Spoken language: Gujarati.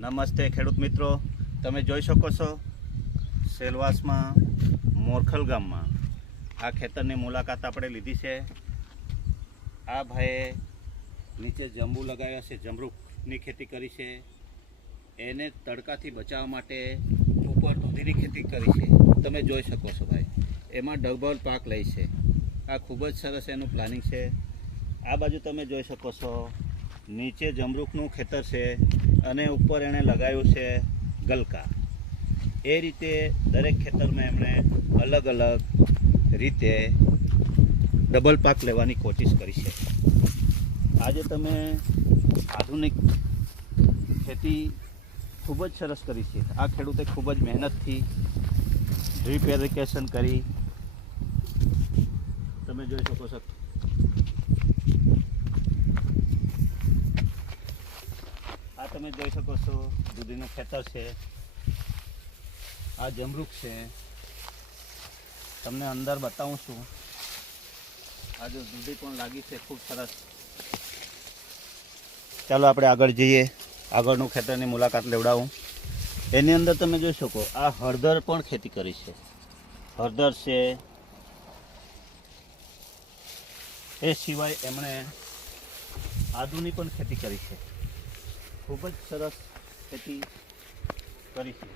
નમસ્તે ખેડૂત મિત્રો, તમે જોઈ શકો છો સેલવાસમાં મોરખલ ગામમાં આ ખેતરની મુલાકાત આપણે લીધી છે. આ ભાઈએ નીચે જંબુ લગાવ્યા છે, જમરૂખની ખેતી કરી છે. એને તડકાથી બચાવવા માટે ઉપર દૂધીની ખેતી કરી છે. તમે જોઈ શકો છો ભાઈ, એમાં ડબલ પાક લે છે. આ ખૂબ જ સરસ એનું પ્લાનિંગ છે. આ બાજુ તમે જોઈ શકો છો નીચે જમરૂખનું ખેતર છે અને ઉપર એણે લગાવ્યું છે ગલકા. એ રીતે દરેક ખેતરમાં એમણે અલગ અલગ રીતે ડબલ પાક લેવાની કોશિશ કરી છે. આજે તમે આધુનિક ખેતી ખૂબ જ સરસ કરી છે. આ ખેડૂતે ખૂબ જ મહેનતથી ડ્રીપ ઇરિગેશન કરી. તમે જોઈ શકો છો તમે જોઈ શકો છો દૂધીનું ખેતર છે. આ જમરૂખ છે. તમને અંદર બતાવું છું. આ જો દૂધી પણ લાગી છે, ખૂબ સરસ. ચાલો આપણે આગળ જઈએ, આગળનું ખેતરની મુલાકાત લેવડાવું. એની અંદર તમે જોઈ શકો આ હળદર પણ ખેતી કરી છે. હળદર છે. એ સિવાય એમણે આદુની પણ ખેતી કરી છે. ખૂબ જ સરસ ખેતી કરી છે.